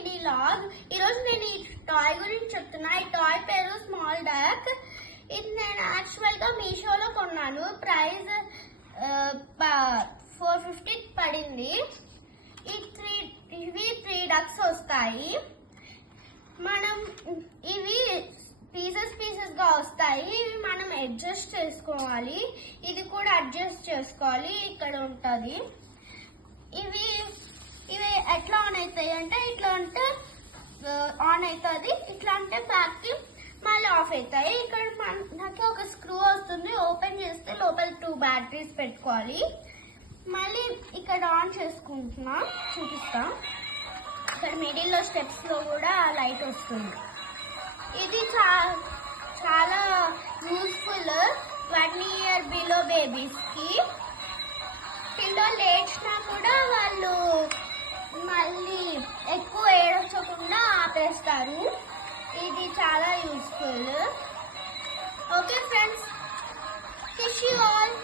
Mini log. ఈరోజు నేను ఈ టాయ్ గురించి చెప్తున్నా. ఈ టాయ్ పేరు స్మాల్ డక్. ఇది నేను యాక్చువల్గా మీషోలో కొన్నాను. ప్రైస్ 450 పడింది. ఇవి 3 డక్స్ వస్తాయి. మనం ఇవి పీసెస్ గా వస్తాయి. ఇవి మనం అడ్జస్ట్ చేసుకోవాలి. ఇది కూడా అడ్జస్ట్ చేసుకోవాలి. ఇక్కడ ఉంటది. ఇవి ఎట్లా ఆన్ అవుతాయి అంటే ఇట్లా అంటే ఆన్ అవుతుంది, ఇట్లా అంటే బ్యాక్ కి మళ్ళీ ఆఫ్ అవుతాయి. ఇక్కడ మనకి ఒక స్క్రూ వస్తుంది. ఓపెన్ చేస్తే లోపల 2 బ్యాటరీస్ పెట్టుకోవాలి. మళ్ళీ ఇక్కడ ఆన్ చేసుకుంటున్నా, చూపిస్తా. ఇక్కడ మిడిల్ లో స్టెప్స్ లో కూడా లైట్ వస్తుంది. ఇది చాలా యూస్ఫుల్ 1 year బిలో బేబీస్ కి. పిల్లలు లేచినా కూడా వాళ్ళు మళ్ళీ ఎక్కువ ఏడవకుండా ఆపేస్తారు. ఇది చాలా useful. Okay friends, wish you all.